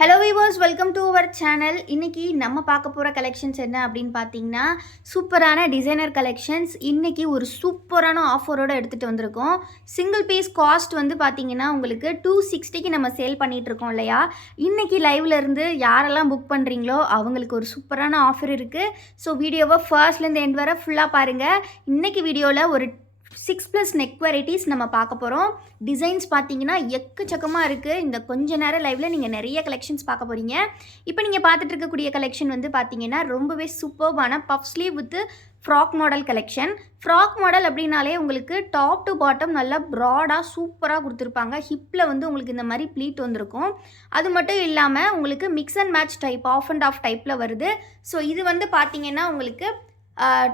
Hello viewers, welcome to our channel. இன்றைக்கி நம்ம பார்க்க போகிற கலெக்ஷன்ஸ் என்ன அப்படின்னு பார்த்தீங்கன்னா, சூப்பரான டிசைனர் கலெக்ஷன்ஸ். இன்றைக்கி ஒரு சூப்பரான ஆஃபரோடு எடுத்துகிட்டு வந்திருக்கோம். சிங்கிள் பீஸ் காஸ்ட் வந்து பார்த்தீங்கன்னா உங்களுக்கு 260க்கு நம்ம சேல் பண்ணிகிட்ருக்கோம் இல்லையா. இன்றைக்கி லைவ்லேருந்து யாரெல்லாம் புக் பண்ணுறீங்களோ அவங்களுக்கு ஒரு சூப்பரான ஆஃபர் இருக்குது. ஸோ வீடியோவை ஃபர்ஸ்ட்லேருந்து எண்ட் வர ஃபுல்லாக பாருங்கள். இன்றைக்கி வீடியோவில் ஒரு 6+ நெக் வெரைட்டிஸ் நம்ம பார்க்க போகிறோம். டிசைன்ஸ் பார்த்தீங்கன்னா எக்கச்சக்கமாக இருக்குது. இந்த கொஞ்ச நேரம் லைவில் நீங்கள் நிறைய கலெக்ஷன்ஸ் பார்க்க போகிறீங்க. இப்போ நீங்கள் பார்த்துட்டு இருக்கக்கூடிய கலெக்ஷன் வந்து பார்த்தீங்கன்னா ரொம்பவே சூப்பர்பான puff sleeve with frock model collection. Frock model அப்படின்னாலே உங்களுக்கு டாப் டு பாட்டம் நல்லா ப்ராடாக சூப்பராக கொடுத்துருப்பாங்க. ஹிப்பில் வந்து உங்களுக்கு இந்த மாதிரி ப்ளீட் வந்திருக்கும். அது மட்டும் இல்லாமல் உங்களுக்கு mix and match type, half and half டைப்பில் வருது. ஸோ இது வந்து பார்த்தீங்கன்னா உங்களுக்கு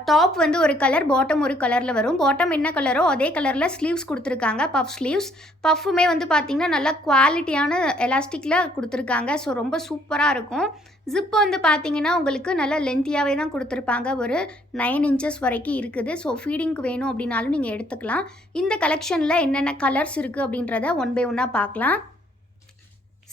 டாப் வந்து ஒரு கலர், பாட்டம் ஒரு கலரில் வரும். பாட்டம் என்ன கலரோ அதே கலரில் ஸ்லீவ்ஸ் கொடுத்துருக்காங்க, பஃப் ஸ்லீவ்ஸ். பஃப்புமே வந்து பார்த்திங்கன்னா நல்லா குவாலிட்டியான எலாஸ்டிக்கில் கொடுத்துருக்காங்க. ஸோ ரொம்ப சூப்பராக இருக்கும். ஜிப்பு வந்து பார்த்திங்கன்னா உங்களுக்கு நல்லா லென்த்தியாகவே தான் கொடுத்துருப்பாங்க. ஒரு 9 இன்ச்சஸ் வரைக்கும் இருக்குது. ஸோ ஃபீடிங்க்கு வேணும் அப்படின்னாலும் நீங்கள் எடுத்துக்கலாம். இந்த கலெக்ஷனில் என்னென்ன கலர்ஸ் இருக்குது அப்படின்றத ஒன் பை ஒன்னாக பார்க்கலாம்.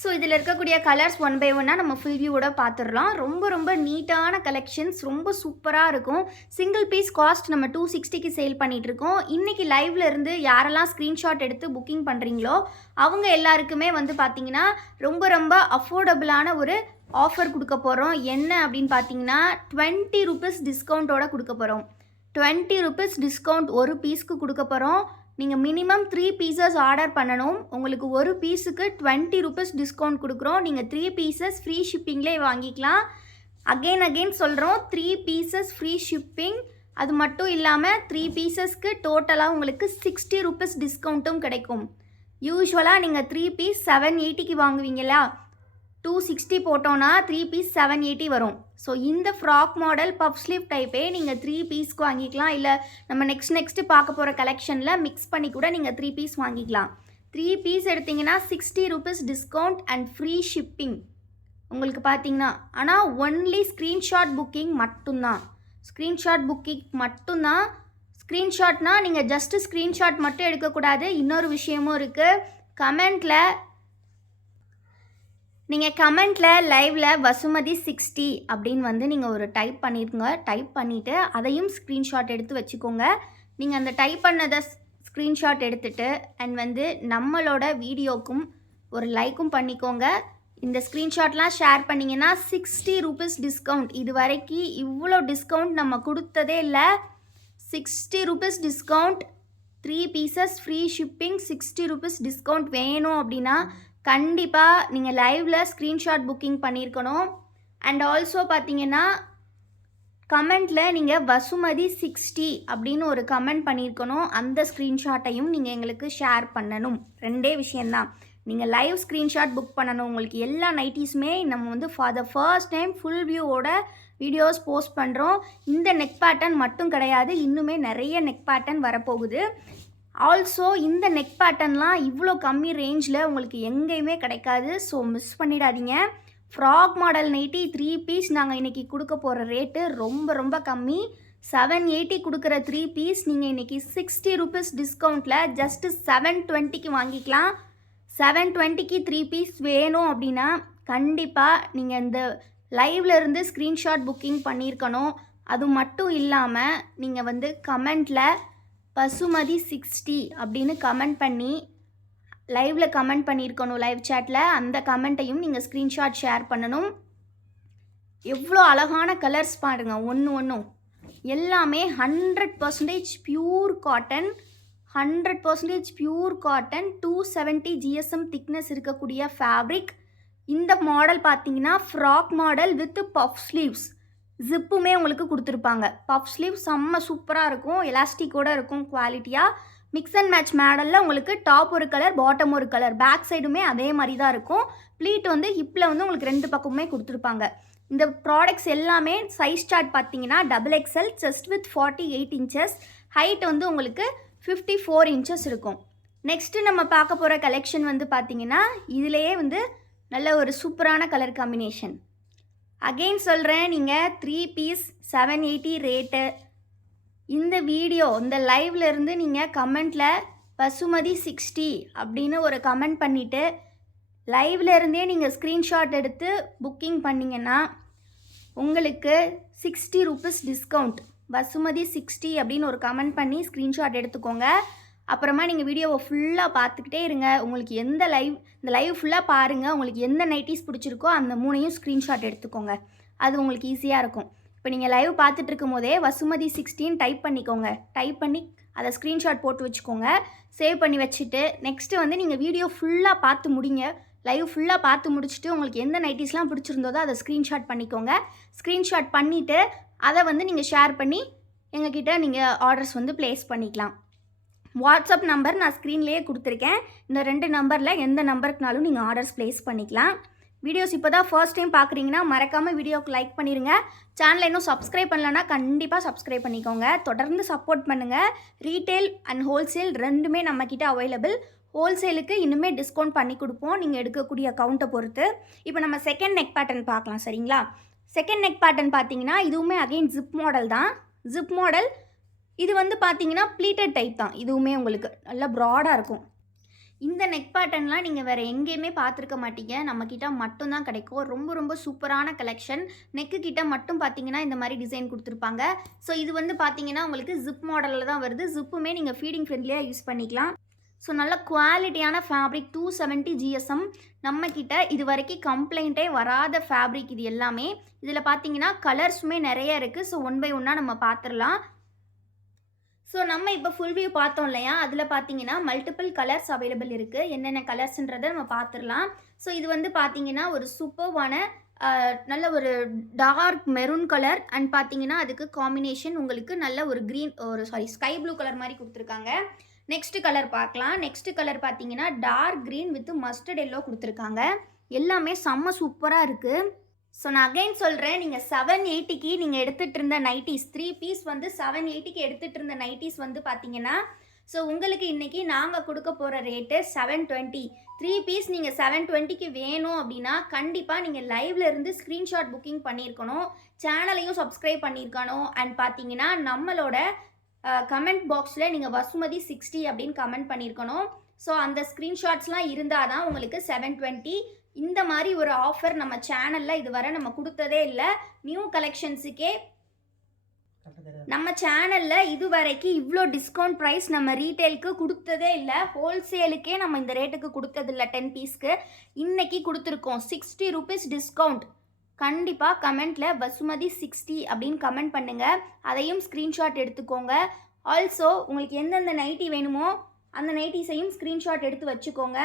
ஸோ இதில் இருக்கக்கூடிய கலர்ஸ் ஒன் பை ஒன்னாக நம்ம ஃபுல் வியூவோட பார்த்துடலாம். ரொம்ப நீட்டான கலெக்ஷன்ஸ், ரொம்ப சூப்பராக இருக்கும். சிங்கிள் பீஸ் காஸ்ட் நம்ம 260க்கு சேல் பண்ணிகிட்ருக்கோம். இன்றைக்கி லைவ்ல இருந்து யாரெல்லாம் ஸ்க்ரீன்ஷாட் எடுத்து புக்கிங் பண்ணுறீங்களோ அவங்க எல்லாருக்குமே வந்து பார்த்திங்கன்னா ரொம்ப அஃபோர்டபுளான ஒரு ஆஃபர் கொடுக்க போகிறோம். என்ன அப்படின்னு பார்த்தீங்கன்னா 20 ரூபீஸ் டிஸ்கவுண்ட்டோட கொடுக்க போகிறோம். 20 ரூபீஸ் டிஸ்கவுண்ட் ஒரு பீஸ்க்கு கொடுக்க போகிறோம். நீங்கள் மினிமம் 3 பீசஸ் ஆர்டர் பண்ணணும். உங்களுக்கு ஒரு பீஸுக்கு 20 ரூபீஸ் டிஸ்கவுண்ட் கொடுக்குறோம். நீங்கள் 3 பீசஸ் ஃப்ரீ ஷிப்பிங்லேயே வாங்கிக்கலாம். அகெயின் சொல்கிறோம், 3 பீசஸ் ஃப்ரீ ஷிப்பிங். அது மட்டும் இல்லாமல் 3 பீசஸ்க்கு டோட்டலாக உங்களுக்கு 60 ரூபீஸ் டிஸ்கவுண்ட்டும் கிடைக்கும். யூஸ்வலாக நீங்கள் 3 பீஸ் 780க்கு வாங்குவீங்களா, 260 போட்டோன்னா 3 பீஸ் 780 வரும். ஸோ இந்த ஃப்ராக் மாடல் பஃப் ஸ்லீவ் டைப்பே நீங்கள் 3 பீஸ்க்கு வாங்கிக்கலாம். இல்லை நம்ம நெக்ஸ்ட்டு பார்க்க போகிற கலெக்ஷனில் மிக்ஸ் பண்ணி கூட நீங்கள் 3 பீஸ் வாங்கிக்கலாம். 3 பீஸ் எடுத்திங்கன்னா 60 rupees discount and free shipping உங்களுக்கு பார்த்தீங்கன்னா. ஆனால் ஒன்லி ஸ்க்ரீன்ஷாட் புக்கிங் மட்டும்தான். ஸ்க்ரீன்ஷாட் புக்கிங் மட்டும்தான். ஸ்க்ரீன்ஷாட்னா நீங்கள் ஜஸ்ட்டு ஸ்க்ரீன்ஷாட் மட்டும் எடுக்கக்கூடாது. இன்னொரு விஷயமும் இருக்குது. கமெண்ட்டில் லைவில் வசுமதி 60 அப்படின்னு வந்து நீங்கள் ஒரு டைப் பண்ணிடுங்க. டைப் பண்ணிவிட்டு அதையும் ஸ்க்ரீன்ஷாட் எடுத்து வச்சுக்கோங்க. நீங்கள் அந்த டைப் பண்ணதை ஸ்க்ரீன்ஷாட் எடுத்துகிட்டு அண்ட் வந்து நம்மளோட வீடியோக்கும் ஒரு லைக்கும் பண்ணிக்கோங்க. இந்த ஸ்க்ரீன்ஷாட்லாம் ஷேர் பண்ணிங்கன்னா 60 ரூபீஸ் டிஸ்கவுண்ட். இது வரைக்கும் இவ்வளோ டிஸ்கவுண்ட் நம்ம கொடுத்ததே இல்லை. 60 rupees discount, 3 pieces free shipping, 60 rupees discount வேணும் அப்படின்னா கண்டிப்பாக நீங்கள் லைவில் ஸ்க்ரீன்ஷாட் புக்கிங் பண்ணியிருக்கணும். அண்ட் ஆல்சோ பார்த்தீங்கன்னா கமெண்ட்டில் நீங்கள் வசுமதி 60 அப்படின்னு ஒரு கமெண்ட் பண்ணியிருக்கணும். அந்த ஸ்க்ரீன்ஷாட்டையும் நீங்கள் எங்களுக்கு ஷேர் பண்ணணும். 2 விஷயந்தான். நீங்கள் லைவ் ஸ்க்ரீன்ஷாட் புக் பண்ணணும். உங்களுக்கு எல்லா நைட்டிஸுமே நம்ம வந்து for the first time full வியூவோட வீடியோஸ் போஸ்ட் பண்ணுறோம். இந்த நெக் பேட்டர்ன் மட்டும் கிடையாது, இன்னுமே நிறைய நெக் பேட்டர்ன் வரப்போகுது. ஆல்சோ இந்த நெக் பேட்டர்ன்லாம் இவ்வளோ கம்மி ரேஞ்சில் உங்களுக்கு எங்கேயுமே கிடைக்காது. ஸோ மிஸ் பண்ணிடாதீங்க. ஃப்ராக் மாடல் நைட்டி 3 பீஸ் நாங்கள் இன்றைக்கி கொடுக்க போகிற ரேட்டு ரொம்ப கம்மி. 780 கொடுக்குற 3 பீஸ் நீங்கள் இன்றைக்கி 60 ரூபீஸ் டிஸ்கவுண்ட்டில் ஜஸ்ட்டு 720க்கு வாங்கிக்கலாம். 720க்கு 3 பீஸ் வேணும் அப்படின்னா கண்டிப்பாக நீங்கள் இந்த லைவ்ல இருந்து ஸ்க்ரீன்ஷாட் புக்கிங் பண்ணியிருக்கணும். அது மட்டும் இல்லாமல் நீங்கள் வந்து கமெண்ட்டில் பசுமதி 60 அப்படின்னு கமெண்ட் பண்ணி லைவில் கமெண்ட் பண்ணியிருக்கணும். லைவ் சேட்டில் அந்த கமெண்ட்டையும் நீங்கள் ஸ்க்ரீன்ஷாட் ஷேர் பண்ணணும். எவ்வளோ அழகான கலர்ஸ் பாருங்கள். ஒன்றும் எல்லாமே 100% pure cotton. 100% pure cotton. 270 GSM thickness இருக்கக்கூடிய ஃபேப்ரிக். இந்த மாடல் பார்த்தீங்கன்னா frock model with puff sleeves. ஜிப்புமே உங்களுக்கு கொடுத்துருப்பாங்க. பஃப் ஸ்லீவ் செம்ம சூப்பராக இருக்கும். எலாஸ்டிக்கோடு இருக்கும் குவாலிட்டியாக. மிக்ஸ் அண்ட் மேட்ச் மாடலில் உங்களுக்கு டாப் ஒரு கலர், பாட்டம் ஒரு கலர். பேக் சைடுமே அதே மாதிரி தான் இருக்கும். ப்ளீட் வந்து ஹிப்பில் வந்து உங்களுக்கு 2 பக்கமுமே கொடுத்துருப்பாங்க. இந்த ப்ராடக்ட்ஸ் எல்லாமே சைஸ் சார்ட் பார்த்தீங்கன்னா XXL, chest with 48 inches, height வந்து உங்களுக்கு 54 இன்ச்சஸ் இருக்கும். நெக்ஸ்ட்டு நம்ம பார்க்க போகிற கலெக்ஷன் வந்து பார்த்திங்கன்னா இதிலேயே வந்து நல்ல ஒரு சூப்பரான கலர் காம்பினேஷன். அகெயின் சொல்கிறேன், நீங்கள் 3 பீஸ் 780 ரேட்டு. இந்த வீடியோ இந்த லைவ்ல இருந்து நீங்கள் கமெண்ட்டில் பசுமதி 60 அப்படின்னு ஒரு கமெண்ட் பண்ணிவிட்டு லைவ்ல இருந்தே நீங்கள் ஸ்க்ரீன்ஷாட் எடுத்து புக்கிங் பண்ணிங்கன்னா உங்களுக்கு 60 ரூபீஸ் டிஸ்கவுண்ட். வசுமதி 60 அப்படின்னு ஒரு கமெண்ட் பண்ணி ஸ்க்ரீன்ஷாட் எடுத்துக்கோங்க. அப்புறமா நீங்கள் வீடியோவை ஃபுல்லாக பார்த்துக்கிட்டே இருங்க. உங்களுக்கு இந்த லைவ் ஃபுல்லாக பாருங்கள். உங்களுக்கு எந்த நைட்டிஸ் பிடிச்சிருக்கோ அந்த 3யும் ஸ்க்ரீன்ஷாட் எடுத்துக்கோங்க. அது உங்களுக்கு ஈஸியாக இருக்கும். இப்போ நீங்கள் லைவ் பார்த்துட்டு இருக்கும் போதே வசுமதி 16 டைப் பண்ணிக்கோங்க. டைப் பண்ணி அதை ஸ்க்ரீன்ஷாட் போட்டு வச்சுக்கோங்க. சேவ் பண்ணி வச்சுட்டு நெக்ஸ்ட்டு வந்து நீங்கள் வீடியோ ஃபுல்லாக பார்த்து முடிங்க. லைவ் ஃபுல்லாக பார்த்து முடிச்சுட்டு உங்களுக்கு எந்த நைட்டிஸ்லாம் பிடிச்சிருந்ததோ அதை ஸ்க்ரீன்ஷாட் பண்ணிக்கோங்க. ஸ்க்ரீன்ஷாட் பண்ணிவிட்டு அதை வந்து நீங்கள் ஷேர் பண்ணி எங்ககிட்ட நீங்கள் ஆர்டர்ஸ் வந்து ப்ளேஸ் பண்ணிக்கலாம். வாட்ஸ்அப் நம்பர் நான் ஸ்க்ரீன்லேயே கொடுத்துருக்கேன். இந்த 2 நம்பரில் எந்த நம்பருக்குனாலும் நீங்கள் ஆர்டர்ஸ் ப்ளேஸ் பண்ணிக்கலாம். வீடியோஸ் இப்போ தான் ஃபர்ஸ்ட் டைம் பார்க்குறீங்கன்னா மறக்காமல் வீடியோவுக்கு லைக் பண்ணிடுங்க. சேனலை இன்னும் சப்ஸ்கிரைப் பண்ணலன்னா கண்டிப்பாக சப்ஸ்கிரைப் பண்ணிக்கோங்க. தொடர்ந்து சப்போர்ட் பண்ணுங்கள். ரீட்டெயில் அண்ட் ஹோல்சேல் ரெண்டுமே நம்மக்கிட்ட அவைலபிள். ஹோல்சேலுக்கு இன்னுமே டிஸ்கவுண்ட் பண்ணி கொடுப்போம் நீங்கள் எடுக்கக்கூடிய அக்கௌண்ட்டை பொறுத்து. இப்போ நம்ம செகண்ட் நெக் பேட்டர்ன் பார்க்கலாம். சரிங்களா? செகண்ட் நெக் பேட்டர்ன் பார்த்தீங்கன்னா இதுவுமே அகைன் ஜிப் மாடல் தான். ஜிப் மாடல் இது வந்து பார்த்தீங்கன்னா ப்ளீட்டட் டைப் தான். இதுவுமே உங்களுக்கு நல்லா ப்ராடாக இருக்கும். இந்த நெக் பேட்டர்ன்லாம் நீங்கள் வேறு எங்கேயுமே பார்த்துருக்க மாட்டீங்க. நம்மக்கிட்ட மட்டும்தான் கிடைக்கும். ரொம்ப ரொம்ப சூப்பரான கலெக்ஷன். நெக்கு கிட்ட மட்டும் பார்த்தீங்கன்னா இந்த மாதிரி டிசைன் கொடுத்துருப்பாங்க. ஸோ இது வந்து பார்த்தீங்கன்னா உங்களுக்கு ஜிப் மாடலில் தான் வருது. ஜிப்புமே நீங்கள் ஃபீடிங் ஃப்ரெண்ட்லியாக யூஸ் பண்ணிக்கலாம். ஸோ நல்ல குவாலிட்டியான ஃபேப்ரிக் 270 GSM நம்மக்கிட்ட இது வரைக்கும் கம்ப்ளைண்ட்டே வராத ஃபேப்ரிக் இது எல்லாமே. இதில் பார்த்தீங்கன்னா கலர்ஸுமே நிறைய இருக்குது. ஸோ 1 by 1 நம்ம பார்த்துடலாம். ஸோ நம்ம இப்போ ஃபுல் வியூ பார்த்தோம் இல்லையா, அதில் பார்த்தீங்கன்னா மல்டிபிள் கலர்ஸ் அவைலபிள் இருக்குது. என்னென்ன கலர்ஸ்ன்றதை நம்ம பார்த்துடலாம். ஸோ இது வந்து பார்த்தீங்கன்னா ஒரு சூப்பர்வான நல்ல ஒரு டார்க் மெரூன் கலர் அண்ட் பார்த்தீங்கன்னா அதுக்கு காம்பினேஷன் உங்களுக்கு நல்ல ஒரு ஸ்கை ப்ளூ கலர் மாதிரி கொடுத்துருக்காங்க. நெக்ஸ்ட் கலர் பார்க்கலாம். நெக்ஸ்ட் கலர் பார்த்தீங்கன்னா dark green with mustard yellow கொடுத்துருக்காங்க. எல்லாமே செம்ம சூப்பராக இருக்குது. ஸோ நான் அகைன் சொல்கிறேன், நீங்கள் 780க்கு நீங்கள் எடுத்துகிட்டு இருந்த நைட்டிஸ் 3 பீஸ் வந்து 780க்கு எடுத்துகிட்டு இருந்த நைட்டிஸ் வந்து பார்த்தீங்கன்னா ஸோ உங்களுக்கு இன்றைக்கி நாங்கள் கொடுக்க போகிற ரேட்டு 720. 3 பீஸ் நீங்கள் 720க்கு வேணும் அப்படின்னா கண்டிப்பாக நீங்கள் லைவ்ல இருந்து ஸ்க்ரீன்ஷாட் புக்கிங் பண்ணியிருக்கணும். சேனலையும் சப்ஸ்கிரைப் பண்ணியிருக்கணும். அண்ட் பார்த்தீங்கன்னா நம்மளோட கமெண்ட் பாக்ஸில் நீங்கள் வசுமதி 60 அப்படின்னு கமெண்ட் பண்ணியிருக்கணும். ஸோ அந்த ஸ்க்ரீன்ஷாட்ஸ்லாம் இருந்தால் தான் உங்களுக்கு 720. இந்த மாதிரி ஒரு ஆஃபர் நம்ம சேனலில் இதுவரை நம்ம கொடுத்ததே இல்லை. நியூ கலெக்ஷன்ஸுக்கே நம்ம சேனலில் இதுவரைக்கும் இவ்வளோ டிஸ்கவுண்ட் ப்ரைஸ் நம்ம ரீட்டெயிலுக்கு கொடுத்ததே இல்லை. ஹோல்சேலுக்கே நம்ம இந்த ரேட்டுக்கு கொடுத்ததில்லை. 10 பீஸ்க்கு இன்றைக்கி கொடுத்துருக்கோம் 60 ரூபீஸ் டிஸ்கவுண்ட். கண்டிப்பாக கமெண்ட்டில் வசுமதி 60 அப்படின்னு கமெண்ட் பண்ணுங்கள். அதையும் ஸ்க்ரீன்ஷாட் எடுத்துக்கோங்க. ஆல்சோ உங்களுக்கு எந்தெந்த நைட்டி வேணுமோ அந்த நைட்டிஸையும் ஸ்க்ரீன்ஷாட் எடுத்து வச்சுக்கோங்க.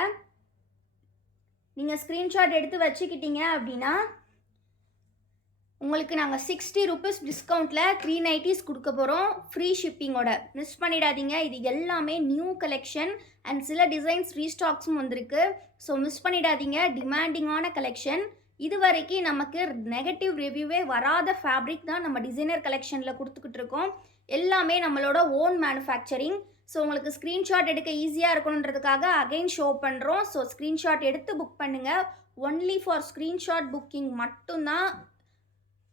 நீங்கள் ஸ்க்ரீன்ஷாட் எடுத்து வச்சுக்கிட்டீங்க அப்படின்னா உங்களுக்கு நாங்கள் 60 ரூபீஸ் டிஸ்கவுண்ட்டில் 3 நைட்டிஸ் கொடுக்க போகிறோம் ஃப்ரீ ஷிப்பிங்கோட. மிஸ் பண்ணிடாதீங்க. இது எல்லாமே நியூ கலெக்ஷன் அண்ட் சில டிசைன்ஸ் ரீஸ்டாக்ஸும் வந்திருக்கு. ஸோ மிஸ் பண்ணிடாதீங்க. டிமாண்டிங்கான கலெக்ஷன். இது வரைக்கும் நமக்கு நெகட்டிவ் ரிவ்யூவே வராத ஃபேப்ரிக் தான் நம்ம டிசைனர் கலெக்ஷனில் கொடுத்துக்கிட்டு இருக்கோம். எல்லாமே நம்மளோட ஓன் மேனுஃபேக்சரிங். ஸோ உங்களுக்கு ஸ்க்ரீன்ஷாட் எடுக்க ஈஸியாக இருக்கணுன்றதுக்காக அகைன் ஷோ பண்ணுறோம். ஸோ ஸ்க்ரீன்ஷாட் எடுத்து புக் பண்ணுங்கள். ஒன்லி ஃபார் ஸ்க்ரீன்ஷாட் புக்கிங் மட்டும்தான்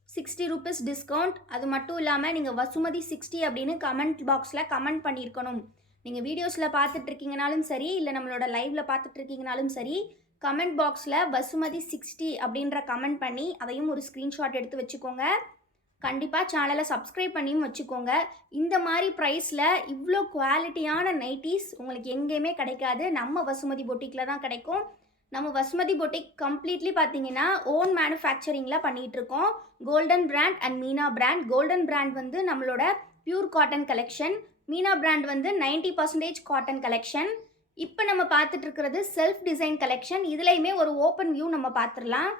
60 ரூபீஸ் டிஸ்கவுண்ட். அது மட்டும் இல்லாமல் நீங்கள் வசுமதி 60 அப்படின்னு கமெண்ட் பாக்ஸில் கமெண்ட் பண்ணியிருக்கணும். நீங்கள் வீடியோஸில் பார்த்துட்ருக்கீங்கனாலும் சரி, இல்லை நம்மளோட லைவில் பார்த்துட்ருக்கீங்கனாலும் சரி, கமெண்ட் பாக்ஸில் வசுமதி 60 அப்படின்ற கமெண்ட் பண்ணி அதையும் ஒரு ஸ்க்ரீன்ஷாட் எடுத்து வச்சுக்கோங்க. கண்டிப்பாக சேனலை சப்ஸ்கிரைப் பண்ணியும் வச்சுக்கோங்க. இந்த மாதிரி ப்ரைஸில் இவ்வளோ குவாலிட்டியான நைட்டிஸ் உங்களுக்கு எங்கேயுமே கிடைக்காது. நம்ம வசுமதி பொட்டிக்கில் தான் கிடைக்கும். நம்ம வசுமதி பொட்டிக் கம்ப்ளீட்லி பார்த்தீங்கன்னா ஓன் மேனுஃபேக்சரிங்கில் பண்ணிகிட்ருக்கோம். Golden brand and Meena brand. Golden brand வந்து நம்மளோட pure cotton collection. Meena brand வந்து 90% காட்டன் கலெக்ஷன். இப்போ நம்ம பார்த்துட்டு இருக்கிறது செல்ஃப் டிசைன் கலெக்ஷன். இதுலேயுமே ஒரு ஓப்பன் வியூ நம்ம பார்த்துடலாம்.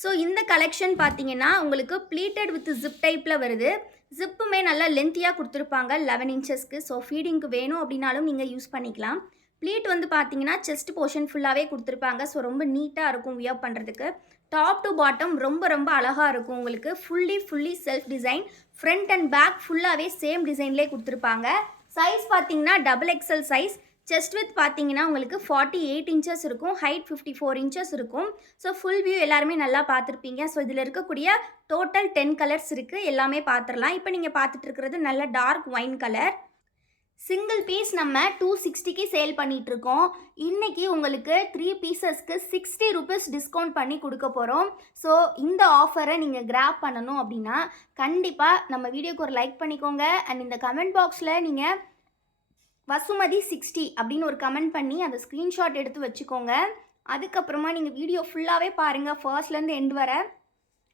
ஸோ இந்த கலெக்ஷன் பார்த்தீங்கன்னா உங்களுக்கு ப்ளீட்டட் வித் ஜிப் டைப்பில் வருது. ஜிப்புமே நல்லா லென்த்தியாக கொடுத்துருப்பாங்க 11 இன்ச்சஸ்க்கு. ஸோ ஃபீடிங்க்கு வேணும் அப்படின்னாலும் நீங்கள் யூஸ் பண்ணிக்கலாம். ப்ளீட் வந்து பார்த்தீங்கன்னா செஸ்ட் போர்ஷன் ஃபுல்லாகவே கொடுத்துருப்பாங்க. ஸோ ரொம்ப நீட்டாக இருக்கும் வியர் பண்ணுறதுக்கு. டாப் டு பாட்டம் ரொம்ப ரொம்ப அழகாக இருக்கும் உங்களுக்கு. Fully self design. Front and back ஃபுல்லாகவே சேம் டிசைன்லேயே கொடுத்துருப்பாங்க. சைஸ் பார்த்தீங்கன்னா XXL சைஸ். செஸ்ட் வித் பார்த்தீங்கன்னா உங்களுக்கு 48 இன்ச்சஸ் இருக்கும். ஹைட் 54 இன்ச்சஸ் இருக்கும். ஸோ ஃபுல் வியூ எல்லாருமே நல்லா பார்த்துருப்பீங்க. ஸோ இதில் இருக்கக்கூடிய டோட்டல் 10 கலர்ஸ் இருக்குது. எல்லாமே பார்த்துடலாம். இப்போ நீங்கள் பார்த்துட்டு இருக்கிறது நல்ல dark wine colour. Single piece நம்ம 260க்கு சேல் பண்ணிட்டு இருக்கோம். இன்னைக்கு உங்களுக்கு 3 பீசஸ்க்கு 60 ரூபீஸ் டிஸ்கவுண்ட் பண்ணி கொடுக்க போறோம். ஸோ இந்த ஆஃபரை நீங்க கிராப் பண்ணணும் அப்படின்னா கண்டிப்பா நம்ம வீடியோக்கு ஒரு லைக் பண்ணிக்கோங்க. அண்ட் இந்த கமெண்ட் பாக்ஸில் நீங்க வசுமதி 60 அப்படின்னு ஒரு கமெண்ட் பண்ணி அந்த ஸ்க்ரீன்ஷாட் எடுத்து வச்சுக்கோங்க. அதுக்கப்புறமா நீங்கள் வீடியோ ஃபுல்லாகவே பாருங்கள், ஃபர்ஸ்ட்லேருந்து எண்ட் வர.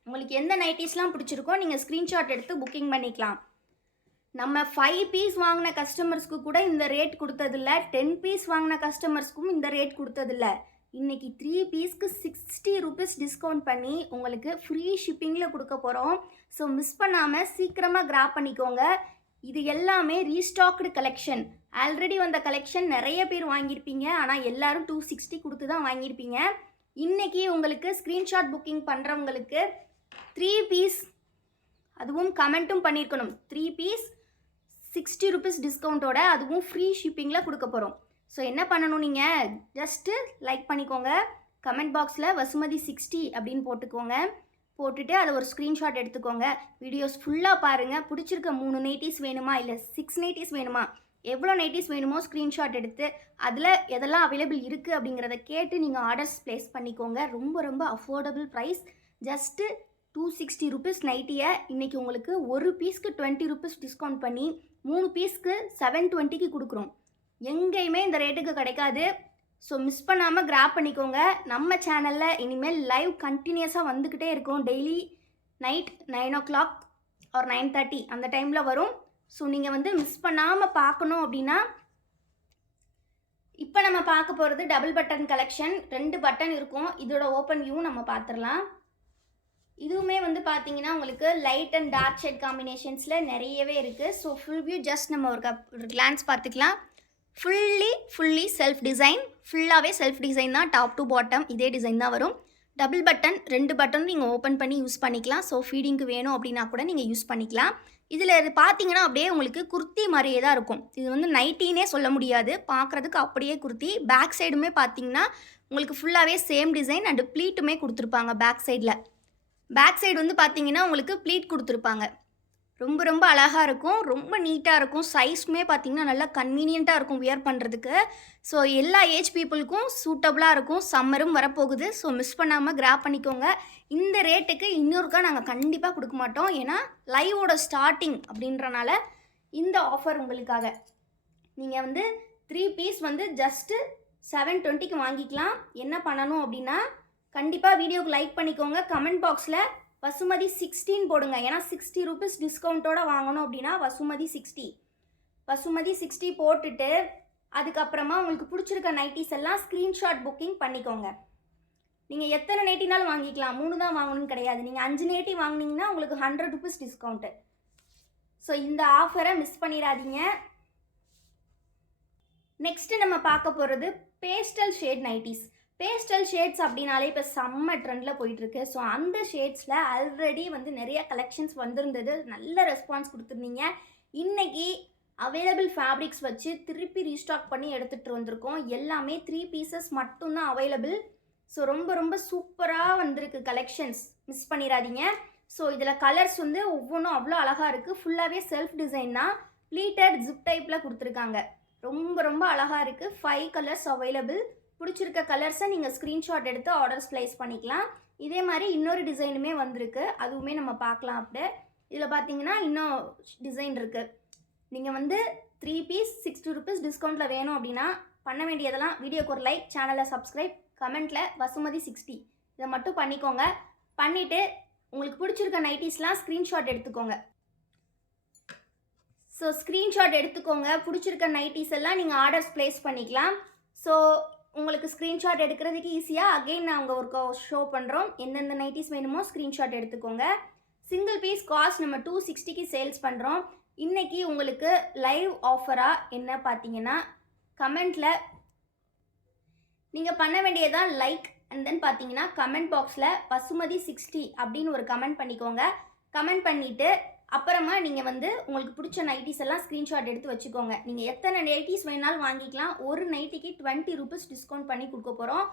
உங்களுக்கு எந்த நைட்டிஸ்லாம் பிடிச்சிருக்கோ நீங்கள் ஸ்க்ரீன்ஷாட் எடுத்து புக்கிங் பண்ணிக்கலாம். நம்ம 5 பீஸ் வாங்கின கஸ்டமர்ஸ்க்கு கூட இந்த ரேட் கொடுத்ததில்ல, 10 பீஸ் வாங்கின கஸ்டமர்ஸ்க்கும் இந்த ரேட் கொடுத்ததில்ல. இன்றைக்கி 3 பீஸ்க்கு 60 ரூபீஸ் டிஸ்கவுண்ட் பண்ணி உங்களுக்கு ஃப்ரீ ஷிப்பிங்கில் கொடுக்க போகிறோம். ஸோ மிஸ் பண்ணாமல் சீக்கிரமாக கிராப் பண்ணிக்கோங்க. இது எல்லாமே ரீஸ்டாக்டு கலெக்ஷன். ஆல்ரெடி வந்த கலெக்ஷன் நிறைய பேர் வாங்கியிருப்பீங்க, ஆனால் எல்லோரும் 260 கொடுத்து தான் வாங்கியிருப்பீங்க. இன்றைக்கி உங்களுக்கு ஸ்க்ரீன்ஷாட் புக்கிங் பண்ணுறவங்களுக்கு 3 பீஸ், அதுவும் கமெண்ட்டும் பண்ணியிருக்கணும், 3 பீஸ் 60 ரூபீஸ் டிஸ்கவுண்ட்டோட, அதுவும் ஃப்ரீ ஷிப்பிங்கில் கொடுக்க போகிறோம். ஸோ என்ன பண்ணணும், நீங்கள் ஜஸ்ட்டு லைக் பண்ணிக்கோங்க, கமெண்ட் பாக்ஸில் வசுமதி 60 அப்படின்னு போட்டுக்கோங்க. போட்டுட்டு அதை ஒரு ஸ்க்ரீன்ஷாட் எடுத்துக்கோங்க. வீடியோஸ் ஃபுல்லாக பாருங்கள். பிடிச்சிருக்க 3 நைட்டிஸ் வேணுமா இல்லை 6 நைட்டிஸ் வேணுமா, எவ்வளோ நைட்டிஸ் வேணுமோ ஸ்க்ரீன்ஷாட் எடுத்து அதில் எதெல்லாம் அவைலபிள் இருக்குது அப்படிங்கிறத கேட்டு நீங்கள் ஆர்டர்ஸ் ப்ளேஸ் பண்ணிக்கோங்க. ரொம்ப ரொம்ப அஃபோர்டபுள் ப்ரைஸ். ஜஸ்ட்டு 260 ரூபீஸ் நைட்டியை இன்றைக்கி உங்களுக்கு ஒரு பீஸ்க்கு 20 ரூபீஸ் டிஸ்கவுண்ட் பண்ணி 3 பீஸ்க்கு 720க்கு கொடுக்குறோம். எங்கேயுமே இந்த ரேட்டுக்கு கிடைக்காது. ஸோ மிஸ் பண்ணாமல் கிராப் பண்ணிக்கோங்க. நம்ம சேனலில் இனிமேல் லைவ் கண்டினியூஸாக வந்துக்கிட்டே இருக்கும். டெய்லி நைட் 9 o'clock ஆர் 9:30 அந்த டைமில் வரும். ஸோ நீங்கள் வந்து மிஸ் பண்ணாமல் பார்க்கணும் அப்படின்னா, இப்போ நம்ம பார்க்க போகிறது டபுள் பட்டன் கலெக்ஷன். 2 பட்டன் இருக்கும். இதோட ஓப்பன் வியூ நம்ம பார்த்துடலாம். இதுவுமே வந்து பார்த்தீங்கன்னா உங்களுக்கு லைட் அண்ட் டார்க் ஷேட் காம்பினேஷன்ஸில் நிறையவே இருக்குது. ஸோ ஃபுல் வியூ ஜஸ்ட் நம்ம ஒரு கிளான்ஸ் பார்த்துக்கலாம். ஃபுல்லி செல்ஃப் டிசைன், ஃபுல்லாகவே செல்ஃப் டிசைன் தான். டாப் டு பாட்டம் இதே டிசைன் தான் வரும். டபுள் பட்டன், 2 பட்டன் நீங்கள் ஓப்பன் பண்ணி யூஸ் பண்ணிக்கலாம். ஸோ ஃபீடிங்க்கு வேணும் அப்படின்னா கூட நீங்கள் யூஸ் பண்ணிக்கலாம். இதில் இது பார்த்தீங்கன்னா அப்படியே உங்களுக்கு குர்த்தி மாதிரியே தான் இருக்கும். இது வந்து நைட்டினே சொல்ல முடியாது, பார்க்குறதுக்கு அப்படியே குர்த்தி. பேக் சைடுமே பார்த்தீங்கன்னா உங்களுக்கு ஃபுல்லாகவே சேம் டிசைன் அண்டு ப்ளீட்டுமே கொடுத்துருப்பாங்க. பேக் சைடு வந்து பார்த்தீங்கன்னா உங்களுக்கு ப்ளீட் கொடுத்துருப்பாங்க. ரொம்ப ரொம்ப அழகாக இருக்கும், ரொம்ப நீட்டாக இருக்கும். சைஸுமே பார்த்தீங்கன்னா நல்லா கன்வீனியண்ட்டாக இருக்கும் வியர் பண்ணுறதுக்கு. ஸோ எல்லா ஏஜ் பீப்புளுக்கும் சூட்டபுளாக இருக்கும். சம்மரும் வரப்போகுது. ஸோ மிஸ் பண்ணாமல் கிராப் பண்ணிக்கோங்க. இந்த ரேட்டுக்கு இன்னொருக்கா நாங்கள் கண்டிப்பாக கொடுக்க மாட்டோம். ஏன்னா லைவோட ஸ்டார்டிங் அப்படின்றனால இந்த ஆஃபர் உங்களுக்காக. நீங்கள் வந்து 3 பீஸ் வந்து ஜஸ்ட்டு 720க்கு வாங்கிக்கலாம். என்ன பண்ணணும் அப்படின்னா, கண்டிப்பாக வீடியோக்கு லைக் பண்ணிக்கோங்க. கமெண்ட் பாக்ஸில் வசுமதி 16 போடுங்க. ஏன்னா 60 ரூபீஸ் டிஸ்கவுண்ட்டோடு வாங்கணும் அப்படின்னா வசுமதி 60 போட்டுட்டு அதுக்கப்புறமா உங்களுக்கு பிடிச்சிருக்க நைட்டிஸ் எல்லாம் ஸ்க்ரீன்ஷாட் புக்கிங் பண்ணிக்கோங்க. நீங்கள் எத்தனை நைட்டினாலும் வாங்கிக்கலாம், 3 தான் வாங்கணும்னு கிடையாது. நீங்கள் 5 நைட்டி வாங்கினீங்கன்னா உங்களுக்கு 100 ரூபீஸ் டிஸ்கவுண்ட்டு. ஸோ இந்த ஆஃபரை மிஸ் பண்ணிடாதீங்க. நெக்ஸ்ட்டு நம்ம பார்க்க போகிறது pastel shade nighties. Pastel shades அப்படின்னாலே இப்போ செம்ம ட்ரெண்டில் போயிட்டுருக்கு. ஸோ அந்த ஷேட்ஸில் ஆல்ரெடி வந்து நிறைய கலெக்ஷன்ஸ் வந்திருந்தது, நல்ல ரெஸ்பான்ஸ் கொடுத்துருந்தீங்க. இன்றைக்கி அவைலபிள் ஃபேப்ரிக்ஸ் வச்சு திருப்பி ரீஸ்டாக் பண்ணி எடுத்துகிட்டு வந்திருக்கோம். எல்லாமே 3 பீசஸ் மட்டும்தான் அவைலபிள். ஸோ ரொம்ப ரொம்ப சூப்பராக வந்திருக்கு கலெக்ஷன்ஸ், மிஸ் பண்ணிடாதீங்க. ஸோ இதில் கலர்ஸ் வந்து ஒவ்வொன்றும் அவ்வளோ அழகாக இருக்குது. ஃபுல்லாகவே செல்ஃப் டிசைன் தான், ப்ளீட்டட் ஜிப் டைப்பில் கொடுத்துருக்காங்க. ரொம்ப ரொம்ப அழகாக இருக்குது. 5 கலர்ஸ் அவைலபிள். பிடிச்சிருக்க கலர்ஸை நீங்கள் ஸ்க்ரீன்ஷாட் எடுத்து ஆர்டர்ஸ் ப்ளேஸ் பண்ணிக்கலாம். இதே மாதிரி இன்னொரு டிசைனுமே வந்திருக்கு, அதுவுமே நம்ம பார்க்கலாம். அப்படியே இதில் பார்த்தீங்கன்னா இன்னும் டிசைன் இருக்குது. நீங்கள் வந்து 3 பீஸ் 60 ரூபீஸ் டிஸ்கவுண்ட்டில் வேணும் அப்படின்னா பண்ண வேண்டியதெல்லாம் வீடியோக்கு ஒரு லைக், சேனலை சப்ஸ்கிரைப், கமெண்ட்டில் வசுமதி 60 இதை மட்டும் பண்ணிக்கோங்க. பண்ணிவிட்டு உங்களுக்கு பிடிச்சிருக்க நைட்டிஸ்லாம் ஸ்க்ரீன்ஷாட் எடுத்துக்கோங்க. ஸோ ஸ்க்ரீன்ஷாட் எடுத்துக்கோங்க. பிடிச்சிருக்க நைட்டிஸ் எல்லாம் நீங்கள் ஆர்டர்ஸ் ப்ளேஸ் பண்ணிக்கலாம். ஸோ உங்களுக்கு ஸ்க்ரீன்ஷாட் எடுக்கிறதுக்கு ஈஸியாக அகெயின் நாங்கள் ஒரு ஷோ பண்ணுறோம். எந்தெந்த நைட்டிஸ் வேணுமோ ஸ்க்ரீன்ஷாட் எடுத்துக்கோங்க. சிங்கிள் பீஸ் காஸ்ட் நம்ம 260க்கு சேல்ஸ் பண்ணுறோம். இன்றைக்கி உங்களுக்கு லைவ் ஆஃபராக என்ன பார்த்தீங்கன்னா, கமெண்ட்டில் நீங்கள் பண்ண வேண்டியதான் லைக் அண்ட் தென் பார்த்தீங்கன்னா கமெண்ட் பாக்ஸில் வசுமதி 60 அப்படின்னு ஒரு கமெண்ட் பண்ணிக்கோங்க. கமெண்ட் பண்ணிவிட்டு அப்புறமா நீங்கள் வந்து உங்களுக்கு பிடிச்ச நைட்டிஸ் எல்லாம் ஸ்க்ரீன்ஷாட் எடுத்து வச்சுக்கோங்க. நீங்கள் எத்தனை நைட்டிஸ் வேணாலும் வாங்கிக்கலாம். ஒரு நைட்டிக்கு 20 ரூபீஸ் டிஸ்கவுண்ட் பண்ணி கொடுக்க போகிறோம்.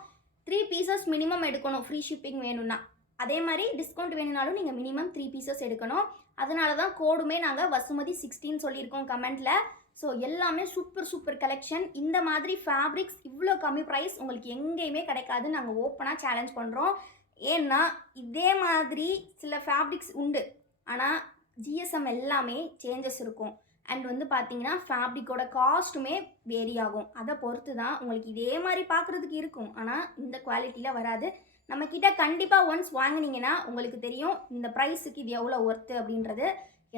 3 பீசஸ் மினிமம் எடுக்கணும் ஃப்ரீ ஷிப்பிங் வேணும்னா. அதே மாதிரி டிஸ்கவுண்ட் வேணும்னாலும் நீங்கள் மினிமம் 3 பீசஸ் எடுக்கணும். அதனால தான் கோடுமே நாங்கள் வசுமதி 16 சொல்லியிருக்கோம் கமெண்ட்டில். ஸோ எல்லாமே சூப்பர் கலெக்ஷன். இந்த மாதிரி ஃபேப்ரிக்ஸ் இவ்வளோ கம்மி ப்ரைஸ் உங்களுக்கு எங்கேயுமே கிடைக்காதுன்னு நாங்கள் ஓப்பனாக சேலஞ்ச் பண்ணுறோம். ஏன்னா இதே மாதிரி சில ஃபேப்ரிக்ஸ் உண்டு, ஆனால் ஜிஎஸ்எம் எல்லாமே சேஞ்சஸ் இருக்கும். அண்ட் வந்து பார்த்தீங்கன்னா ஃபேப்ரிக்கோட காஸ்ட்டுமே வேரி ஆகும். அதை பொறுத்து தான் உங்களுக்கு இதே மாதிரி பார்க்குறதுக்கு இருக்கும், ஆனால் இந்த குவாலிட்டியில் வராது. நம்மக்கிட்ட கண்டிப்பாக ஒன்ஸ் வாங்கினீங்கன்னா உங்களுக்கு தெரியும் இந்த ப்ரைஸுக்கு இது எவ்வளோ ஒர்த்து அப்படின்றது.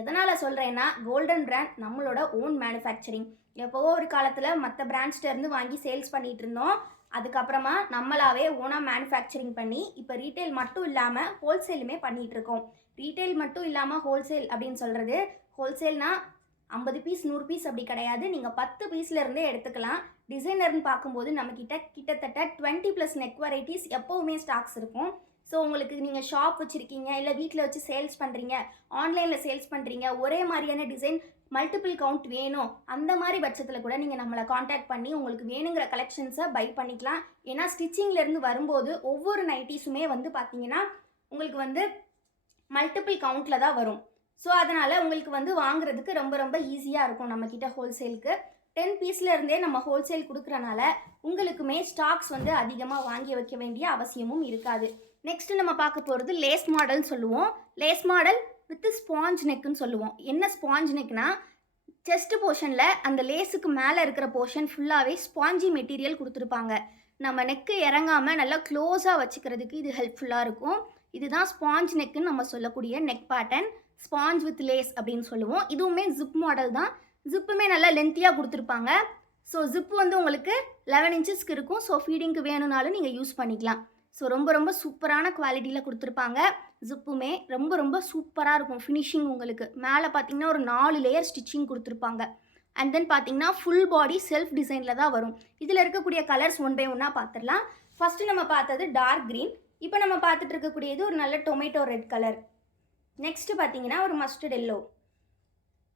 எதனால் சொல்கிறேன்னா, கோல்டன் பிராண்ட் நம்மளோட ஓன் மேனுஃபேக்சரிங். எப்போவோ ஒரு காலத்தில் மற்ற பிராண்ட்ஸ்டேருந்து வாங்கி சேல்ஸ் பண்ணிகிட்டு இருந்தோம். அதுக்கப்புறமா நம்மளாவே ஓனாக மேனுஃபேக்சரிங் பண்ணி இப்போ ரீட்டைல் மட்டும் இல்லாமல் ஹோல்சேலுமே பண்ணிகிட்ருக்கோம். ரீட்டைல் மட்டும் இல்லாமல் ஹோல்சேல் அப்படின்னு சொல்கிறது, ஹோல்சேல்னால் 50 பீஸ் 100 பீஸ் அப்படி கிடையாது. நீங்கள் 10 பீஸ்லேருந்தே எடுத்துக்கலாம். டிசைனர்னு பார்க்கும்போது நம்மக்கிட்ட கிட்டத்தட்ட 20+ நெக் வெரைட்டிஸ் எப்போவுமே ஸ்டாக்ஸ் இருக்கும். ஸோ உங்களுக்கு நீங்கள் ஷாப் வச்சுருக்கீங்க, இல்லை வீட்டில் வச்சு சேல்ஸ் பண்ணுறீங்க, ஆன்லைனில் சேல்ஸ் பண்ணுறீங்க, ஒரே மாதிரியான டிசைன் மல்டிபிள் கவுண்ட் வேணும், அந்த மாதிரி பட்சத்தில் கூட நீங்கள் நம்மளை காண்டாக்ட் பண்ணி உங்களுக்கு வேணுங்கிற கலெக்ஷன்ஸை பை பண்ணிக்கலாம். ஏன்னா ஸ்டிச்சிங்லேருந்து வரும்போது ஒவ்வொரு நைட்டிஸுமே வந்து பார்த்தீங்கன்னா உங்களுக்கு வந்து மல்டிபிள் கவுண்ட்டில் தான் வரும். ஸோ அதனால் உங்களுக்கு வந்து வாங்குறதுக்கு ரொம்ப ஈஸியாக இருக்கும். நம்மக்கிட்ட ஹோல்சேலுக்கு 10 பீஸ்லேருந்தே நம்ம ஹோல்சேல் கொடுக்குறனால உங்களுக்குமே ஸ்டாக்ஸ் வந்து அதிகமாக வாங்கி வைக்க வேண்டிய அவசியமும் இருக்காது. நெக்ஸ்ட்டு நம்ம பார்க்க போகிறது லேஸ் மாடல்னு சொல்லுவோம். லேஸ் மாடல் வித் ஸ்பாஞ்ச் நெக்குன்னு சொல்லுவோம். என்ன ஸ்பாஞ்ச் நெக்னா, செஸ்ட் போர்ஷனில் அந்த லேஸுக்கு மேலே இருக்கிற போர்ஷன் ஃபுல்லாகவே ஸ்பாஞ்சி மெட்டீரியல் கொடுத்துருப்பாங்க. நம்ம நெக்கு இறங்காமல் நல்லா க்ளோஸாக வச்சுக்கிறதுக்கு இது ஹெல்ப்ஃபுல்லாக இருக்கும். இதுதான் ஸ்பாஞ்ச் நெக்குன்னு நம்ம சொல்லக்கூடிய neck pattern. Sponge with lace அப்படின்னு சொல்லுவோம். இதுவுமே ஜிப் மாடல் தான். ஜிப்புமே நல்லா லென்த்தியாக கொடுத்துருப்பாங்க. ஸோ ஜிப்பு வந்து உங்களுக்கு 11 இன்ச்சஸ்க்கு இருக்கும். ஸோ ஃபீடிங்க்கு வேணும்னாலும் நீங்கள் யூஸ் பண்ணிக்கலாம். ஸோ ரொம்ப சூப்பரான குவாலிட்டியில் கொடுத்துருப்பாங்க. ஜிப்புமே ரொம்ப சூப்பராக இருக்கும். ஃபினிஷிங் உங்களுக்கு மேலே பார்த்தீங்கன்னா ஒரு 4 லேயர் ஸ்டிச்சிங் கொடுத்துருப்பாங்க. அண்ட் தென் பார்த்தீங்கன்னா ஃபுல் பாடி செல்ஃப் டிசைனில் தான் வரும். இதில் இருக்கக்கூடிய கலர்ஸ் ஒன் பை ஒன்னாக பார்த்துடலாம். ஃபஸ்ட்டு நம்ம பார்த்தது டார்க் க்ரீன். இப்போ நம்ம பார்த்துட்டு இருக்கக்கூடியது ஒரு நல்ல டொமேட்டோ ரெட் கலர். நெக்ஸ்ட்டு பார்த்தீங்கன்னா ஒரு மஸ்டர்ட் எல்லோ.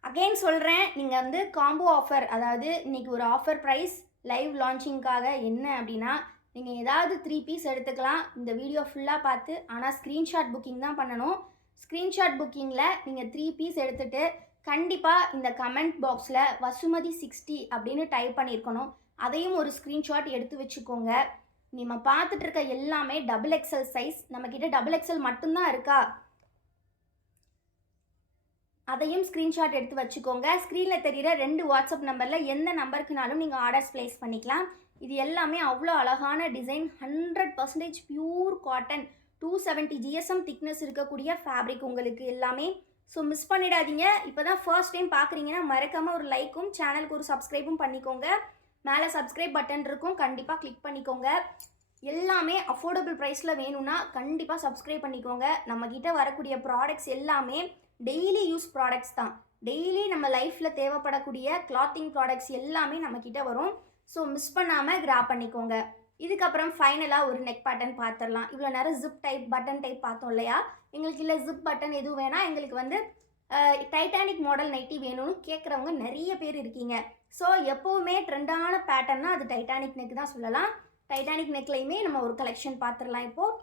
அகெயின் சொல்கிறேன், நீங்கள் வந்து காம்போ ஆஃபர், அதாவது இன்றைக்கி ஒரு ஆஃபர் ப்ரைஸ் லைவ் லான்ச்சிங்காக என்ன அப்படின்னா, நீங்கள் ஏதாவது 3 பீஸ் எடுத்துக்கலாம் இந்த வீடியோ ஃபுல்லாக பார்த்து. ஆனால் ஸ்க்ரீன்ஷாட் புக்கிங் தான் பண்ணணும். ஸ்க்ரீன்ஷாட் புக்கிங்கில் நீங்கள் 3 பீஸ் எடுத்துகிட்டு கண்டிப்பாக இந்த கமெண்ட் பாக்ஸில் வசுமதி 60 அப்படின்னு டைப் பண்ணியிருக்கணும். அதையும் ஒரு ஸ்க்ரீன்ஷாட் எடுத்து வச்சுக்கோங்க. நம்ம பார்த்துட்டு இருக்க எல்லாமே XXL சைஸ். நம்மக்கிட்ட XXL மட்டும்தான் இருக்கா, அதையும் ஸ்க்ரீன்ஷாட் எடுத்து வச்சுக்கோங்க. ஸ்க்ரீனில் தெரிகிற 2 வாட்ஸ்அப் நம்பரில் எந்த நம்பருக்குனாலும் நீங்கள் ஆர்டர்ஸ் ப்ளேஸ் பண்ணிக்கலாம். இது எல்லாமே அவ்வளோ அழகான design. 100% pure cotton, 270 GSM thickness இருக்கக்கூடிய ஃபேப்ரிக் உங்களுக்கு எல்லாமே. ஸோ மிஸ் பண்ணிடாதீங்க. இப்போ தான் ஃபர்ஸ்ட் டைம் பார்க்குறீங்கன்னா மறக்காமல் ஒரு லைக்கும் சேனலுக்கு ஒரு சப்ஸ்கிரைபும் பண்ணிக்கோங்க. மேலே சப்ஸ்கிரைப் பட்டன் இருக்கும், கண்டிப்பாக கிளிக் பண்ணிக்கோங்க. எல்லாமே அஃபோர்டபுள் ப்ரைஸில் வேணும்னா கண்டிப்பாக சப்ஸ்கிரைப் பண்ணிக்கோங்க. நம்மக்கிட்ட வரக்கூடிய ப்ராடக்ட்ஸ் எல்லாமே டெய்லி யூஸ் ப்ராடக்ட்ஸ் தான். டெய்லி நம்ம லைஃப்பில் தேவைப்படக்கூடிய கிளாத்திங் ப்ராடக்ட்ஸ் எல்லாமே நம்மக்கிட்ட வரும். ஸோ மிஸ் பண்ணாமல் கிராப் பண்ணிக்கோங்க. இதுக்கப்புறம் ஃபைனலாக ஒரு நெக் பேட்டர்ன் பார்த்துடலாம். இவ்வளோ நேரம் ஜிப் டைப் பட்டன் டைப் பார்த்தோம் இல்லையா, எங்களுக்கு இல்லை ஜிப் பட்டன் எதுவும் வேணாம், எங்களுக்கு வந்து டைட்டானிக் மாடல் நைட்டி வேணும்னு கேட்குறவங்க நிறைய பேர் இருக்கீங்க. ஸோ எப்போவுமே ட்ரெண்டான பேட்டர்னா அது டைட்டானிக் நெக் தான் சொல்லலாம். டைட்டானிக் நெக்லையுமே நம்ம ஒரு கலெக்ஷன் பார்த்துடலாம் இப்போது.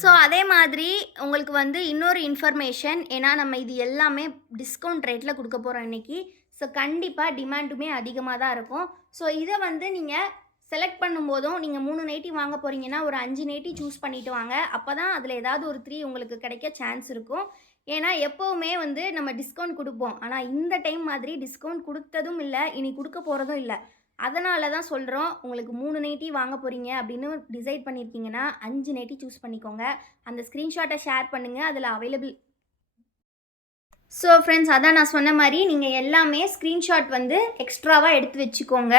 ஸோ அதே மாதிரி உங்களுக்கு வந்து இன்னொரு இன்ஃபர்மேஷன், ஏன்னா நம்ம இது எல்லாமே டிஸ்கவுண்ட் ரேட்டில் கொடுக்க போகிறோம் இன்றைக்கி. ஸோ கண்டிப்பாக டிமாண்டுமே அதிகமாக தான் இருக்கும். ஸோ இதை வந்து நீங்கள் செலக்ட் பண்ணும்போதும் நீங்கள் 3 நைட்டி வாங்க போகிறீங்கன்னா ஒரு 5 நைட்டி சூஸ் பண்ணிவிட்டு வாங்க. அப்போ தான் அதில் ஏதாவது ஒரு 3 உங்களுக்கு கிடைக்க சான்ஸ் இருக்கும். ஏன்னா எப்போவுமே வந்து நம்ம டிஸ்கவுண்ட் கொடுப்போம், ஆனால் இந்த டைம் மாதிரி டிஸ்கவுண்ட் கொடுத்ததும் இல்லை, இனி கொடுக்க போகிறதும் இல்லை. அதனால தான் சொல்கிறோம், உங்களுக்கு 3 நைட்டி வாங்க போகிறீங்க அப்படின்னு டிசைட் பண்ணியிருக்கீங்கன்னா 5 நைட்டி சூஸ் பண்ணிக்கோங்க. அந்த ஸ்க்ரீன்ஷாட்டை ஷேர் பண்ணுங்கள், அதில் அவைலபிள். ஸோ ஃப்ரெண்ட்ஸ், அதான் நான் சொன்ன மாதிரி நீங்கள் எல்லாமே ஸ்க்ரீன்ஷாட் வந்து எக்ஸ்ட்ராவாக எடுத்து வச்சுக்கோங்க.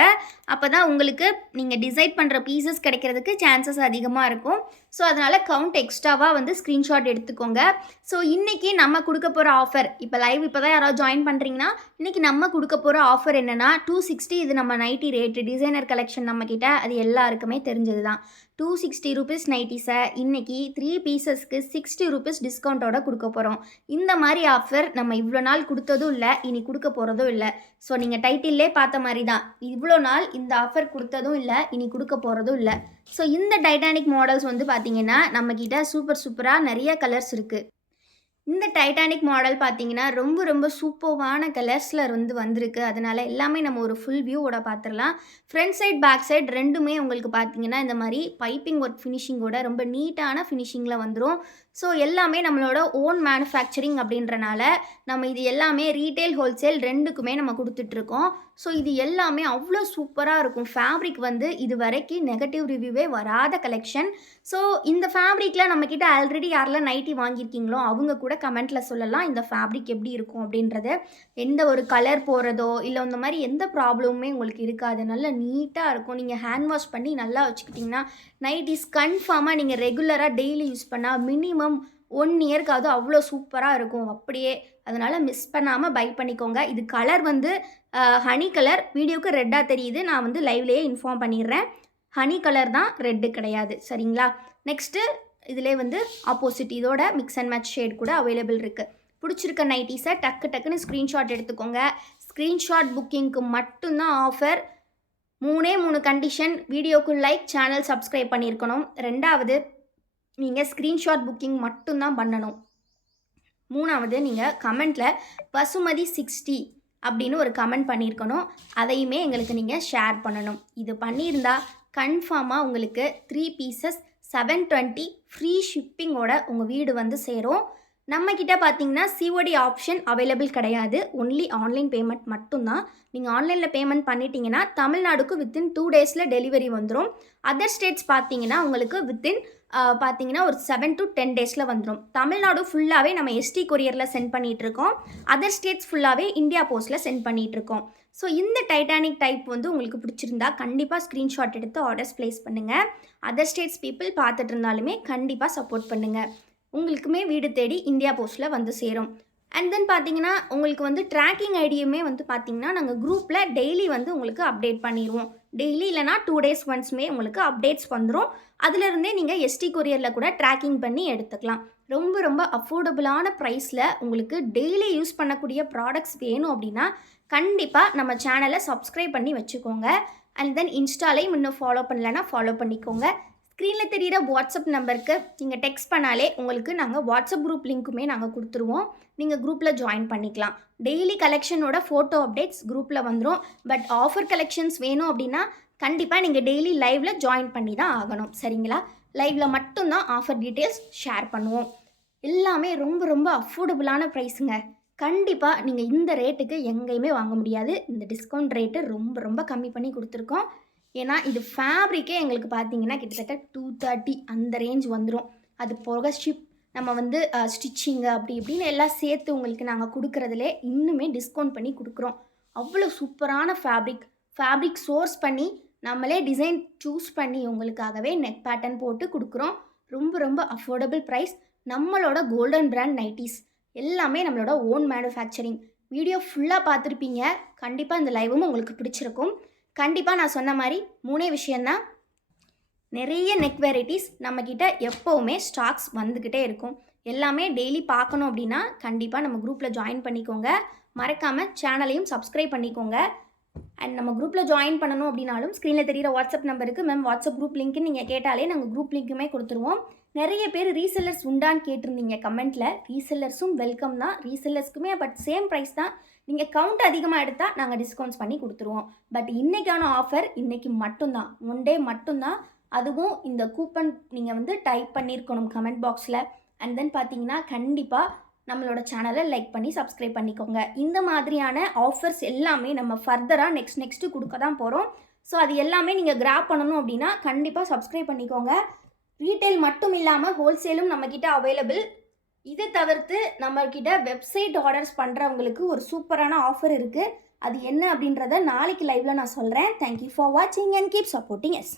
அப்போ தான் உங்களுக்கு நீங்கள் டிசைட் பண்ணுற பீசஸ் கிடைக்கிறதுக்கு சான்சஸ் அதிகமாக இருக்கும். ஸோ அதனால் கவுண்ட் எக்ஸ்ட்ராவாக வந்து ஸ்க்ரீன்ஷாட் எடுத்துக்கோங்க. ஸோ இன்றைக்கி நம்ம கொடுக்க போகிற ஆஃபர், இப்போ லைவ் இப்போ தான் யாராவது ஜாயின் பண்ணுறீங்கன்னா இன்றைக்கி நம்ம கொடுக்க போகிற ஆஃபர் என்னென்னா 260. இது நம்ம நைட்டி ரேட்டு, டிசைனர் கலெக்ஷன் நம்மக்கிட்ட அது எல்லாருக்குமே தெரிஞ்சது தான். 260 rupees நைட்டிஸை இன்றைக்கி 3 பீசஸ்க்கு 60 rupees டிஸ்கவுண்ட்டோட கொடுக்க போகிறோம். இந்த மாதிரி ஆஃபர் நம்ம இவ்வளோ நாள் கொடுத்ததும் இல்லை, இனி கொடுக்க போகிறதும் இல்லை. ஸோ நீங்கள் டைட்டில்லே பார்த்த மாதிரி தான், இவ்வளோ நாள் இந்த ஆஃபர் கொடுத்ததும் இல்லை, இனி கொடுக்க போகிறதும் இல்லை. ஸோ இந்த டைட்டானிக் மாடல்ஸ் வந்து பார்த்திங்கன்னா நம்மக்கிட்ட சூப்பராக நிறைய கலர்ஸ் இருக்குது. இந்த டைட்டானிக் மாடல் பார்த்தீங்கன்னா, ரொம்ப ரொம்ப சூப்பர்வான கலர்ஸ்ல வந்திருக்கு. அதனால எல்லாமே நம்ம ஒரு ஃபுல் வியூவோட பார்த்துரலாம். ஃப்ரண்ட் சைட், பேக் சைட் 2மே உங்களுக்கு பார்த்தீங்கன்னா, இந்த மாரி பைப்பிங் ஒர்க் ஃபினிஷிங்கோட ரொம்ப நீட்டான ஃபினிஷிங்கில வந்துரும். ஸோ எல்லாமே நம்மளோட ஓன் மேனுஃபேக்சரிங் அப்படின்றனால, நம்ம இது எல்லாமே ரீட்டெயில், ஹோல்சேல் 2க்குமே நம்ம குடுத்துட்ருக்கோம். ஸோ இது எல்லாமே அவ்வளோ சூப்பரா இருக்கும். ஃபேப்ரிக் இதுவரைக்கும் நெகட்டிவ் ரிவ்யூவே வராத கலெக்ஷன். ஸோ இந்த ஃபேப்ரிக்ல நம்மக்கிட்ட ஆல்ரெடி யாரெல்லாம் நைட்டி வாங்கியிருக்கீங்களோ, அவங்க கூட கமெண்ட்ல சொல்லலாம். இந்த ஃபேப்ரிக் எப்படி இருக்கும் அப்படின்றத. எந்த ஒரு கலர் போறதோ, இல்ல இந்த மாரி எந்த ப்ராப்ளமுமே உங்களுக்கு இருக்காது. நல்லா நீட்டா இருக்கும். நீங்க ஹேண்ட் வாஷ் பண்ணி நல்லா வச்சுக்கிட்டீங்கன்னா, நைட்டீஸ் கன்ஃபார்மா நீங்க ரெகுலரா டெய்லி யூஸ் பண்ணா மினிமம் 1 இயர்க்காவது அவ்வளோ சூப்பரா இருக்கும் அப்படியே. அதனால மிஸ் பண்ணாம பை பண்ணிக்கோங்க. இது கலர் ஹனி கலர். வீடியோக்கு ரெட்டா தெரியுது. நான் லைவ்லயே இன்ஃபார்ம் பண்ணிடுறேன். ஹனி கலர் தான், ரெட்டு கிடையாது. சரிங்களா? நெக்ஸ்ட்டு இதிலே ஆப்போசிட் இதோட மிக்ஸ் அண்ட் மேட்ச் ஷேட் கூட அவைலபிள் இருக்கு. பிடிச்சிருக்க நைட்டீஸை டக்கு டக்குன்னு ஸ்க்ரீன்ஷாட் எடுத்துக்கோங்க. ஸ்க்ரீன்ஷாட் புக்கிங்க்கு மட்டும் தான் ஆஃபர். 3 கண்டிஷன். வீடியோக்கு லைக், சேனல் சப்ஸ்கிரைப் பண்ணியிருக்கணும். 2வது நீங்க ஸ்க்ரீன்ஷாட் புக்கிங் மட்டும் தான் பண்ணணும். 3வது நீங்க கமெண்ட்ல பசுமதி 60 அப்படின்னு ஒரு கமெண்ட் பண்ணியிருக்கணும். அதையுமே எங்களுக்கு நீங்க ஷேர் பண்ணணும். இது பண்ணியிருந்தா கன்ஃபார்மா உங்களுக்கு 3 பீசஸ் 720 ஃப்ரீ ஷிப்பிங்கோட உங்க வீடு சேரும். நம்மக்கிட்ட பார்த்தீங்கன்னா சிஓடி ஆப்ஷன் அவைலபிள் கிடையாது. ஒன்லி ஆன்லைன் பேமெண்ட் மட்டும்தான். நீங்கள் ஆன்லைனில் பேமெண்ட் பண்ணிட்டீங்கன்னா தமிழ்நாடுக்கு வித்தின் 2 டேஸில் டெலிவரி வந்துடும். அதர் ஸ்டேட்ஸ் பார்த்தீங்கன்னா உங்களுக்கு வித்தின் பார்த்தீங்கன்னா ஒரு 7 to 10 டேஸில் வந்துடும். தமிழ்நாடு ஃபுல்லாகவே நம்ம எஸ்டி கொரியரில் சென்ட் பண்ணிகிட்ருக்கோம். அதர் ஸ்டேட்ஸ் ஃபுல்லாகவே இந்தியா போஸ்ட்டில் சென்ட் பண்ணிகிட்ருக்கோம். ஸோ இந்த டைட்டானிக் டைப் உங்களுக்கு பிடிச்சிருந்தா கண்டிப்பாக ஸ்க்ரீன்ஷாட் எடுத்து ஆர்டர்ஸ் ப்ளேஸ் பண்ணுங்கள். அதர் ஸ்டேட்ஸ் பீப்புள் பார்த்துட்டு இருந்தாலுமே கண்டிப்பாக சப்போர்ட் பண்ணுங்கள். உங்களுக்குமே வீடு தேடி இந்தியா போஸ்ட்டில் சேரும். அண்ட் தென் பார்த்தீங்கன்னா உங்களுக்கு ட்ராக்கிங் ஐடியுமே பார்த்தீங்கன்னா நாங்கள் குரூப்பில் டெய்லி உங்களுக்கு அப்டேட் பண்ணிடுவோம். டெய்லி இல்லைனா 2 டேஸ் ஒன்ஸுமே உங்களுக்கு அப்டேட்ஸ் வந்துடும். அதிலிருந்தே நீங்கள் எஸ்டி கொரியரில் கூட ட்ராக்கிங் பண்ணி எடுத்துக்கலாம். ரொம்ப ரொம்ப அஃபோர்டபுளான ப்ரைஸில் உங்களுக்கு டெய்லி யூஸ் பண்ணக்கூடிய ப்ராடக்ட்ஸ் வேணும் அப்படின்னா கண்டிப்பாக நம்ம சேனலை சப்ஸ்கிரைப் பண்ணி வச்சுக்கோங்க. அண்ட் தென் இன்ஸ்டாலையும் இன்னும் ஃபாலோ பண்ணலைன்னா ஃபாலோ பண்ணிக்கோங்க. ஸ்க்ரீனில் தெரிகிற வாட்ஸ்அப் நம்பருக்கு நீங்கள் டெக்ஸ்ட் பண்ணாலே உங்களுக்கு நாங்கள் வாட்ஸ்அப் குரூப் லிங்க்குமே நாங்கள் கொடுத்துருவோம். நீங்கள் குரூப்பில் ஜாயின் பண்ணிக்கலாம். டெய்லி கலெக்ஷனோட ஃபோட்டோ அப்டேட்ஸ் குரூப்பில் வந்துடும். பட் ஆஃபர் கலெக்ஷன்ஸ் வேணும் அப்படின்னா கண்டிப்பாக நீங்கள் டெய்லி லைவில் ஜாயின் பண்ணி தான் ஆகணும். சரிங்களா? லைவில் மட்டும்தான் ஆஃபர் டீட்டெயில்ஸ் ஷேர் பண்ணுவோம். எல்லாமே ரொம்ப ரொம்ப அஃபோர்டபுளான ப்ரைஸுங்க. கண்டிப்பாக நீங்கள் இந்த ரேட்டுக்கு எங்கேயுமே வாங்க முடியாது. இந்த டிஸ்கவுண்ட் ரேட்டு ரொம்ப ரொம்ப கம்மி பண்ணி கொடுத்துருக்கோம். ஏன்னா இது ஃபேப்ரிக்கே எங்களுக்கு பார்த்தீங்கன்னா கிட்டத்தட்ட 230 அந்த ரேஞ்ச் வந்துடும். அது போக நம்ம ஸ்டிச்சிங்கு அப்படி இப்படின்னு எல்லாம் சேர்த்து உங்களுக்கு நாங்கள் கொடுக்குறதுலே இன்னுமே டிஸ்கவுண்ட் பண்ணி கொடுக்குறோம். அவ்வளோ சூப்பரான ஃபேப்ரிக் சோர்ஸ் பண்ணி நம்மளே டிசைன் சூஸ் பண்ணி உங்களுக்காகவே நெக் பேட்டர்ன் போட்டு கொடுக்குறோம். ரொம்ப ரொம்ப அஃபோர்டபுள் ப்ரைஸ். நம்மளோட கோல்டன் பிராண்ட் நைட்டீஸ் எல்லாமே நம்மளோட ஓன் மேனுஃபேக்சரிங். வீடியோ ஃபுல்லாக பார்த்துருப்பீங்க. கண்டிப்பாக இந்த லைவும் உங்களுக்கு பிடிச்சிருக்கும். கண்டிப்பாக நான் சொன்ன மாதிரி 3 விஷயந்தான். நிறைய நெக் வெரைட்டிஸ் நம்மக்கிட்ட எப்போவுமே ஸ்டாக்ஸ் வந்துக்கிட்டே இருக்கும். எல்லாமே டெய்லி பார்க்கணும் அப்படின்னா கண்டிப்பாக நம்ம குரூப்பில் ஜாயின் பண்ணிக்கோங்க. மறக்காமல் சேனலையும் சப்ஸ்கிரைப் பண்ணிக்கோங்க. அண்ட் நம்ம குரூப்பில் ஜாயின் பண்ணணும் அப்படின்னாலும் ஸ்க்ரீனில் தெரிகிற வாட்ஸ்அப் நம்பருக்கு மேம் வாட்ஸ்அப் குரூப் லிங்க்னு நீங்கள் கேட்டாலே நாங்கள் குரூப் லிங்க்குமே கொடுத்துருவோம். நிறைய பேர் ரீசெல்லர்ஸ் உண்டான்னு கேட்டிருந்தீங்க கமெண்ட்டில். ரீசெல்லர்ஸும் வெல்கம் தான். ரீசெல்லர்ஸ்க்குமே பட் சேம் ப்ரைஸ் தான். நீங்கள் கவுண்ட் அதிகமாக எடுத்தால் நாங்கள் டிஸ்கவுண்ட்ஸ் பண்ணி கொடுத்துருவோம். பட் இன்றைக்கான ஆஃபர் இன்றைக்கி மட்டும்தான், 1 டே மட்டும்தான். அதுவும் இந்த கூப்பன் நீங்கள் டைப் பண்ணியிருக்கணும் கமெண்ட் பாக்ஸில். அண்ட் தென் பார்த்தீங்கன்னா கண்டிப்பாக நம்மளோட சேனலை லைக் பண்ணி சப்ஸ்கிரைப் பண்ணிக்கோங்க. இந்த மாதிரியான ஆஃபர்ஸ் எல்லாமே நம்ம ஃபர்தராக நெக்ஸ்ட்டு கொடுக்க தான் போகிறோம். ஸோ அது எல்லாமே நீங்கள் கிராப் பண்ணணும் அப்படின்னா கண்டிப்பாக சப்ஸ்கிரைப் பண்ணிக்கோங்க. ரீட்டைல் மட்டும் இல்லாமல் ஹோல்சேலும் நம்மக்கிட்ட அவைலபிள். இதை தவிர்த்து நம்மக்கிட்ட வெப்சைட் ஆர்டர்ஸ் பண்ணுறவங்களுக்கு ஒரு சூப்பரான ஆஃபர் இருக்குது. அது என்ன அப்படின்றத நாளைக்கு லைவில் நான் சொல்கிறேன். தேங்க்யூ ஃபார் வாட்சிங் அண்ட் கீப் சப்போர்ட்டிங் எஸ்.